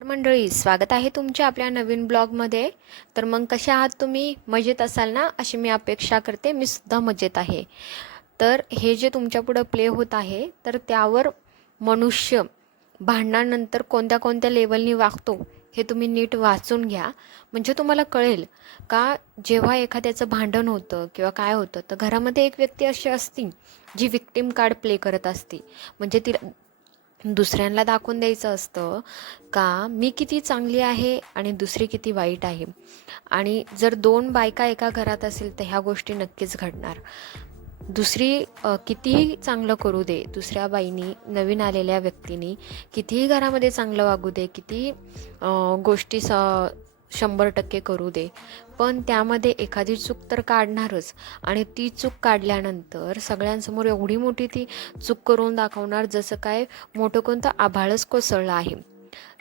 मंडळी, स्वागत आहे तुमचे आपल्या नवीन ब्लॉगमध्ये. तर मग कसे आहात तुम्ही? मजेत असाल ना, अशी मी अपेक्षा करते. मी सुद्धा मजेत आहे. तर हे जे तुमच्यापुढं प्ले होत आहे, तर त्यावर मनुष्य भांडणानंतर कोणत्या कोणत्या लेवलनी वागतो हे तुम्ही नीट वाचून घ्या. म्हणजे तुम्हाला कळेल का जेव्हा एखाद्याचं भांडण होतं किंवा काय होतं, तर घरामध्ये एक व्यक्ती अशी असती जी विक्टिम कार्ड प्ले करत असते. म्हणजे तिला दुसऱ्यांना दाखवून द्यायचं असतं का मी किती चांगली आहे आणि दुसरी किती वाईट आहे. आणि जर दोन बायका एका घरात असेल तर ह्या गोष्टी नक्कीच घडणार. दुसरी कितीही चांगलं करू दे, दुसऱ्या बाईनी, नवीन आलेल्या व्यक्तीनी कितीही घरामध्ये चांगलं वागू दे, किती गोष्टी 100% करू दे, पण त्यामध्ये एखादी चूक तर काढणारच. आणि ती चूक काढल्यानंतर सगळ्यांसमोर एवढी मोठी ती चूक करून दाखवणार जसं काय मोठं कोणतं आभाळच कोसळलं आहे.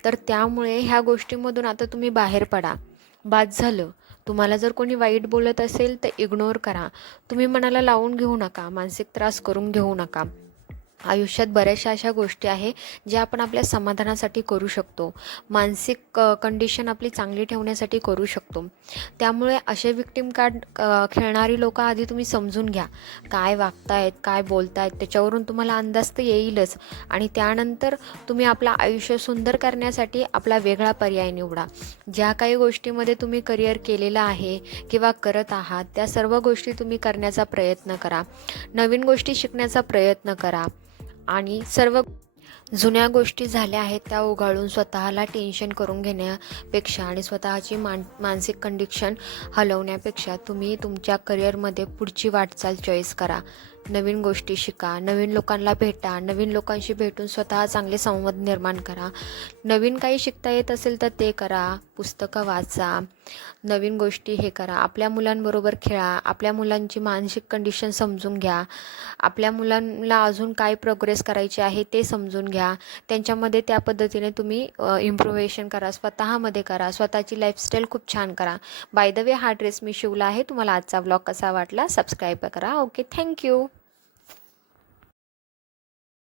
तर त्यामुळे ह्या गोष्टीमधून आता तुम्ही बाहेर पडा. बाद झालं. तुम्हाला जर कोणी वाईट बोलत असेल तर इग्नोर करा. तुम्ही मनाला लावून घेऊ नका, मानसिक त्रास करून घेऊ नका. आयुष्यात बऱ्याचशा अशा गोष्टी आहे ज्या आपण आपल्या समाधानासाठी करू शकतो, मानसिक कंडिशन आपली चांगली ठेवण्यासाठी करू शकतो. त्यामुळे असे विक्टिम कार्ड खेळणारी लोक आधी तुम्ही समजून घ्या. काय वागतायत, काय बोलतायत, त्याच्यावरून तुम्हाला अंदाज तर येईलच. आणि त्यानंतर तुम्ही आपलं आयुष्य सुंदर करण्यासाठी आपला वेगळा पर्याय निवडा. ज्या काही गोष्टीमध्ये तुम्ही करिअर केलेलं आहे किंवा करत आहात त्या सर्व गोष्टी तुम्ही करण्याचा प्रयत्न करा. नवीन गोष्टी शिकण्याचा प्रयत्न करा. आणि सर्व जुन्या गोष्टी झाल्या आहेत त्या उगाळून स्वतःला टेन्शन करून घेण्यापेक्षा आणि स्वतःची मानसिक कंडिशन हलवण्यापेक्षा तुम्ही तुमच्या करिअरमध्ये पुढची वाटचाल चॉईस करा. नवीन गोष्टी शिका, नवीन लोकांना भेटा, नवीन लोकांशी भेटून स्वतः चांगले संवाद निर्माण करा. नवीन काही शिकता येत असेल तर ते करा. पुस्तकं वाचा, नवीन गोष्टी हे करा. आपल्या मुलांबरोबर खेळा, आपल्या मुलांची मानसिक कंडिशन समजून घ्या. आपल्या मुलांना अजून काय प्रोग्रेस करायची आहे ते समजून घ्या. त्यांच्यामध्ये त्या पद्धतीने तुम्ही इम्प्रोव्हेशन करा, स्वतःमध्ये करा, स्वतःची लाईफस्टाईल खूप छान करा. बाय द वे, हा ड्रेस मी शिवला आहे. तुम्हाला आजचा व्लॉग कसा वाटला सबस्क्राईब करा. Okay, thank you.